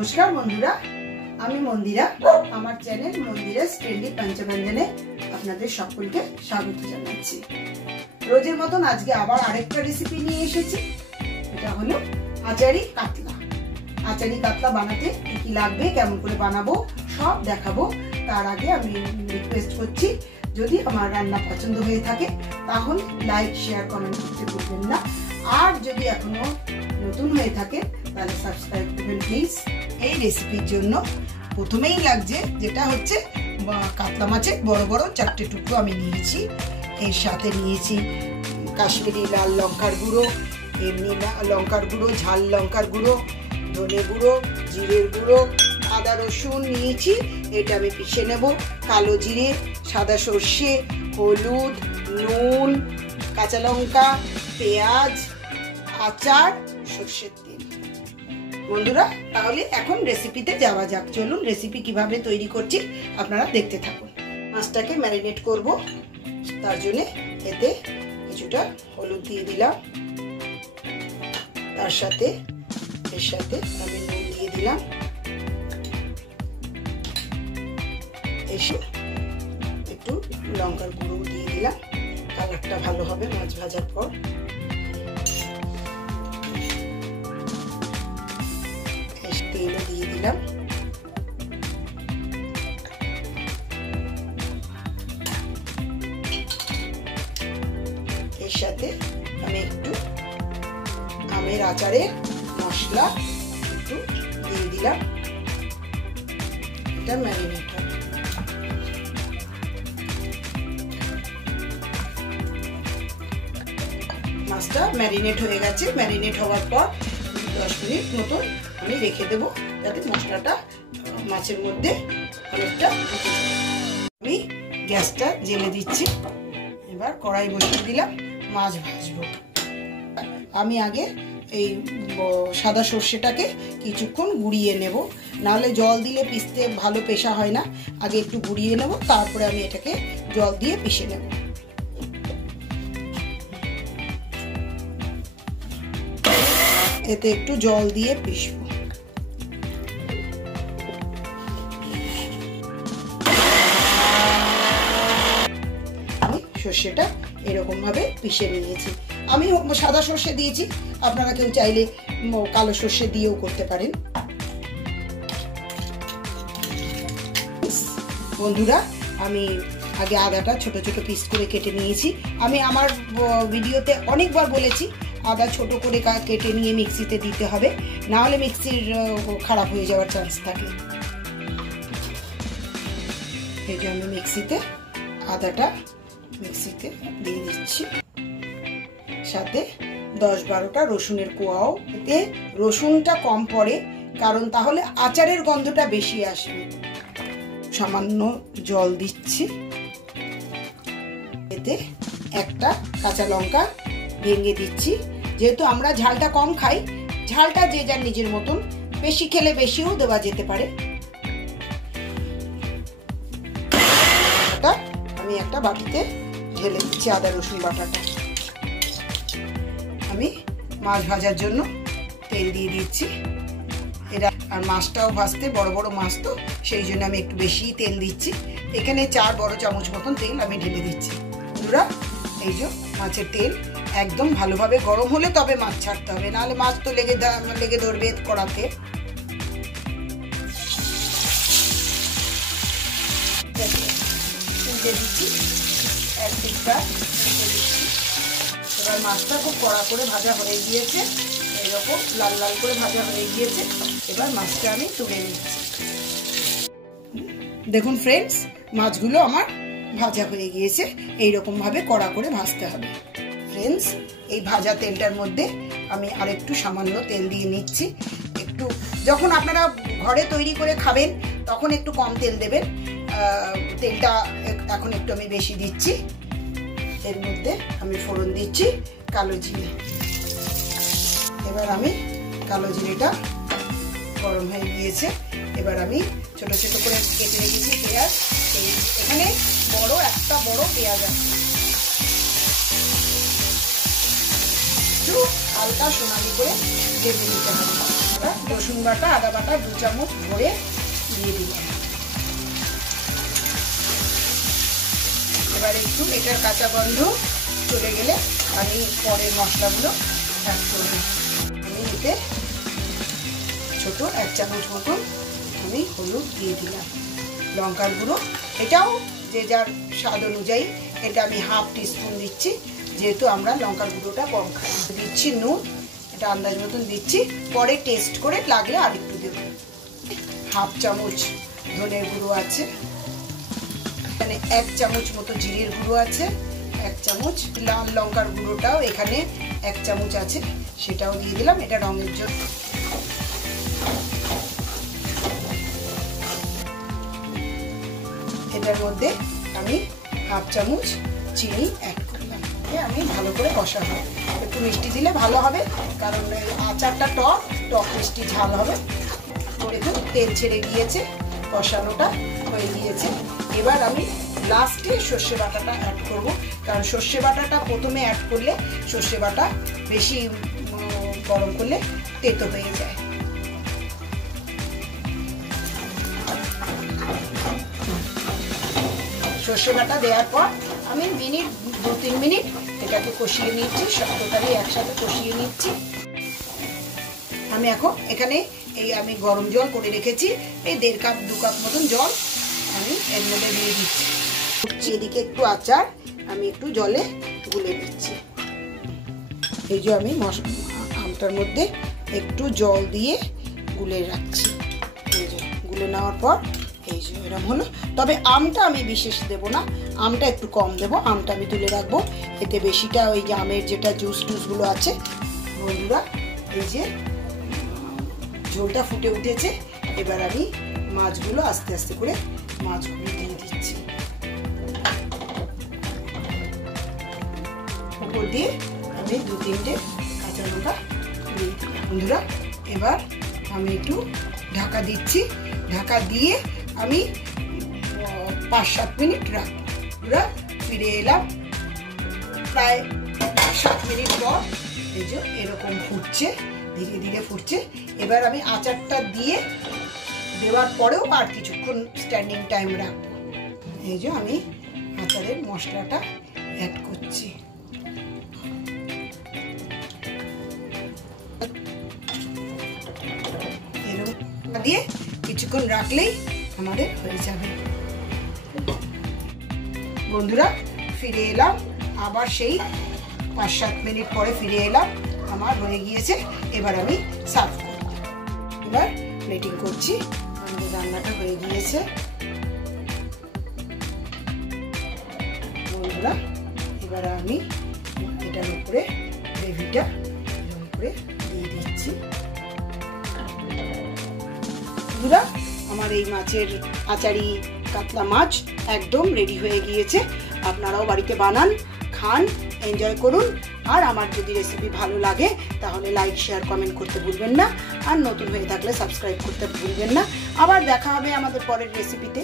নমস্কার বন্ধুরা, আমি মন্দিরা। আমার চ্যানেল মন্দিরাস ট্রেন্ডি পঞ্চব্যঞ্জনে আপনাদের সকলকে স্বাগত জানাচ্ছি। রোজের মতন আজকে আবার আরেকটা রেসিপি নিয়ে এসেছি। এটা হলো আচারি কাতলা। আচারি কাতলা বানাতে কি কি লাগবে, কেমন করে বানাবো সব দেখাবো। তার আগে আমি রিকোয়েস্ট করছি, যদি আমার রান্না পছন্দ হয়ে থাকে তাহলে লাইক, শেয়ার, কমেন্ট করতে ভুলবেন না। আর যদি এখনো নতুন হয়ে থাকে তাহলে সাবস্ক্রাইব করবেন প্লিজ। এই রেসিপির জন্য প্রথমেই লাগছে যেটা হচ্ছে কাতলা মাছের বড় বড় 4টে টুকরো আমি নিয়েছি। এর সাথে নিয়েছি কাশ্মীরি লাল লঙ্কার গুঁড়ো, এমনি লঙ্কার গুঁড়ো, ঝাল লঙ্কার গুঁড়ো, ধনে গুঁড়ো, জিরের গুঁড়ো, আদা রসুন নিয়েছি, এটা আমি পিষে নেব, কালো জিরে, সাদা সর্ষে, হলুদ, নুন, কাঁচা লঙ্কা, পেঁয়াজ, আচার, সর্ষের তেল। বন্ধুরা, তাহলে এখন রেসিপিতে যাওয়া যাক। চলুন রেসিপি কিভাবে তৈরি করছি আপনারা দেখতে থাকুন। মাছটাকে ম্যারিনেট করব, তার জন্য এতে কিছুটা হলুদ দিয়ে দিলাম, তার সাথে এর সাথে আমি নুন দিয়ে দিলাম, এসে একটু লঙ্কার গুঁড়ো দিয়ে দিলাম, কালারটা ভালো হবে মাছ ভাজার পর। তেলও দিয়ে দিলাম, এর সাথে আমি একটু আমের আচারের মশলা একটু দিয়ে দিলাম, এটা ম্যারিনেট হবে। মাছটা ম্যারিনেট হয়ে গেছে। ম্যারিনেট হওয়ার পর 10 মিনিট মতন আমি রেখে দেবো, যাতে মশলাটা মাছের মধ্যে অনেকটা। আমি গ্যাসটা জ্বেলে দিচ্ছি, এবার কড়াই বসিয়ে দিলাম, মাছ ভাজবো। আমি আগে এই সাদা সর্ষেটাকে কিছুক্ষণ গুঁড়িয়ে নেব, নাহলে জল দিলে পিষতে ভালো পেশা হয় না। আগে একটু গুঁড়িয়ে নেব, তারপরে আমি এটাকে জল দিয়ে পিষে নেব। এতে একটু জল দিয়ে পিষবো। আমি সর্ষেটা এরকম ভাবে পিষে নিয়েছি। আমি সাদা সর্ষে দিয়েছি, আপনারা কেউ চাইলে কালো সর্ষে দিয়েও করতে পারেন। বন্ধুরা, আমি আগে আদাটা ছোট ছোট পিস করে কেটে নিয়েছি। আমি আমার ভিডিওতে অনেকবার বলেছি আদা ছোট করে কেটে নিয়ে মিক্সিতে দিতে হবে, না হলে মিক্সির খারাপ হয়ে যাওয়ার চান্স থাকে। এই যে আমি আদাটা মিক্সিতে দিয়ে দিচ্ছি, সাথে 10-12টা রসুনের কোয়াও। এতে রসুনটা কম পড়ে, কারণ তাহলে আচারের গন্ধটা বেশি আসবে। সামান্য জল দিচ্ছি, এতে একটা কাঁচা লঙ্কা ভেঙে দিচ্ছি। যেহেতু আমরা ঝালটা কম খাই, ঝালটা যে যার নিজের মতন, বেশি খেলে বেশিও দেওয়া যেতে পারে। আমি একটা বাটিতে ঢেলে দিচ্ছি আদা রসুন বাটাটা। আমি মাছ ভাজার জন্য তেল দিয়ে দিচ্ছি, এরা আর মাছটাও ভাজতে বড় বড় মাছ তো সেই জন্য আমি একটু বেশি তেল দিচ্ছি। এখানে 4 বড় চামচ মতন তেল আমি ঢেলে দিচ্ছি। বন্ধুরা, এই যে মাছের তেল একদম ভালোভাবে গরম হলে তবে মাছ ছাড়তে হবে, নাহলে মাছ তো লেগে ধরবে কড়াতে। দিচ্ছি এক দিকটা দিচ্ছি। এবার মাছটা খুব কড়া করে ভাজা হয়ে গিয়েছে, এরকম লাল লাল করে ভাজা হয়ে গিয়েছে। এবার মাছটা আমি তুলে নিচ্ছি। দেখুন ফ্রেন্ডস, মাছগুলো আমার ভাজা হয়ে গিয়েছে। এইরকম ভাবে কড়া করে ভাজতে হবে। ফ্রেন্ডস, এই ভাজা তেলটার মধ্যে আমি আরেকটু সামান্য তেল দিয়ে নিচ্ছি। একটু যখন আপনারা ঘরে তৈরি করে খাবেন তখন একটু কম তেল দেবেন, তেলটা এখন একটু আমি বেশি দিচ্ছি। এর মধ্যে আমি ফোড়ন দিচ্ছি কালো জিরে। এবার আমি কালো জিরেটা গরম হয়ে গিয়েছে। এবার আমি ছোট ছোট করে কেটে রেখেছি পেঁয়াজ, এখানে একটা বড় পেঁয়াজ আছে, একটু হালকা সোনালি করে ভেজে নিতে হবে। বাটা, রসুন বাটা, আদা বাটা 2 চামচ ভরে দিয়ে দিলাম। এবার একটু এটার কাঁচা গন্ধ চলে গেলে আমি পরের মশলাগুলো অ্যাড করব। আমি এতে ছোট 1 চামচ মতন আমি হলুদ দিয়ে দিলাম, লঙ্কার গুঁড়ো এটাও যে যার স্বাদ অনুযায়ী, এটা আমি 1/2 টিস্পুন দিচ্ছি, যেহেতু আমরা লঙ্কার গুঁড়োটা কম খাই। দিচ্ছি নুন, এটা আন্দাজ মতন দিচ্ছি, পরে টেস্ট করে লাগলে আর একটু দেব। 1/2 চামচ ধনের গুঁড়ো আছে, এখানে 1 চামচ মতো জিরের গুঁড়ো আছে, 1 চামচ লাল লঙ্কার গুঁড়োটাও এখানে 1 চামচ আছে, সেটাও দিয়ে দিলাম এটা রঙের জন্য। এটার মধ্যে আমি 1/2 চামচ চিনি অ্যাড করলাম, আমি ভালো করে কষাবো। একটু মিষ্টি দিলে ভালো হবে, কারণ আচারটা টক মিষ্টি ঝাল হবে। দেখুন তেল ছেড়ে গিয়েছে, কষানোটা হয়ে গিয়েছে। এবার আমি লাস্টে সর্ষে বাটাটা অ্যাড করব, কারণ সর্ষে বাটাটা প্রথমে অ্যাড করলে সর্ষে বাটা বেশি গরম করলে তেতো হয়ে যায়। সর্ষে বাটা দেওয়ার পর আমি 2-3 মিনিট এটাকে কষিয়ে নিচ্ছি, সবটাই একসাথে কষিয়ে নিচ্ছি। আমি এখন এখানে আমি গরম জল করে রেখেছি, এই 1.5 কাপ 2 কাপ মতন জল আমি এর মধ্যে দিয়ে দিচ্ছি। এদিকে একটু আচার আমি একটু জলে গুলে দিচ্ছি। এই যে আমি আমটার মধ্যে একটু জল দিয়ে গুলে রাখছি। এই যে গুলে নেওয়ার পর এই যে এরকম হলো। তবে আমটা আমি বিশেষ দেব না, আমটা একটু কম দেব, আমটা আমি তুলে রাখবো, এতে বেশিটা ওই যে আমের যেটা জুস টুসগুলো আছে। বন্ধুরা এই যে ঝোলটা ফুটে উঠেছে, এবার আমি মাছগুলো আস্তে আস্তে করে মাছগুলো দিয়ে দিচ্ছি। উপর দিয়ে আমি 2-3টে কাঁচা লঙ্কা দিয়ে দিলাম। বন্ধুরা এবার আমি একটু ঢাকা দিচ্ছি, ঢাকা দিয়ে আমি 5-7 মিনিট রাখবো। ফিরে এলাম প্রায় 7 মিনিট পর, এই যে এরকম ফুটছে, ধীরে ধীরে ফুটছে। এবার আমি আচারটা দিয়ে দেওয়ার পরেও আর কিছুক্ষণ স্ট্যান্ডিং টাইম রাখবো। এই যে আমি আচারের মশলাটা অ্যাড করছি। এরকম দিয়ে কিছুক্ষণ রাখলেই আমাদের হয়ে যাবে। বন্ধুরা ফিরে এলাম, আবার সেই 5-7 মিনিট পরে ফিরে এলাম, আমার হয়ে গিয়েছে। এবার আমি সার্ভ করব। এবার প্লেটিং করছি, আমাদের রান্নাটা হয়ে গিয়েছে। বন্ধুরা এবার আমি এটার উপরে গ্রেভিটা এর উপরে দিয়ে দিচ্ছি। বন্ধুরা আমার এই মাছের আচারি কাতলা মাছ একদম রেডি হয়ে গিয়েছে। আপনারাও বাড়িতে বানান, খান, এনজয় করুন। আর আমার যদি রেসিপি ভালো লাগে তাহলে লাইক, শেয়ার, কমেন্ট করতে ভুলবেন না। আর নতুন হয়ে থাকলে সাবস্ক্রাইব করতে ভুলবেন না। আবার দেখা হবে আমাদের পরের রেসিপিতে।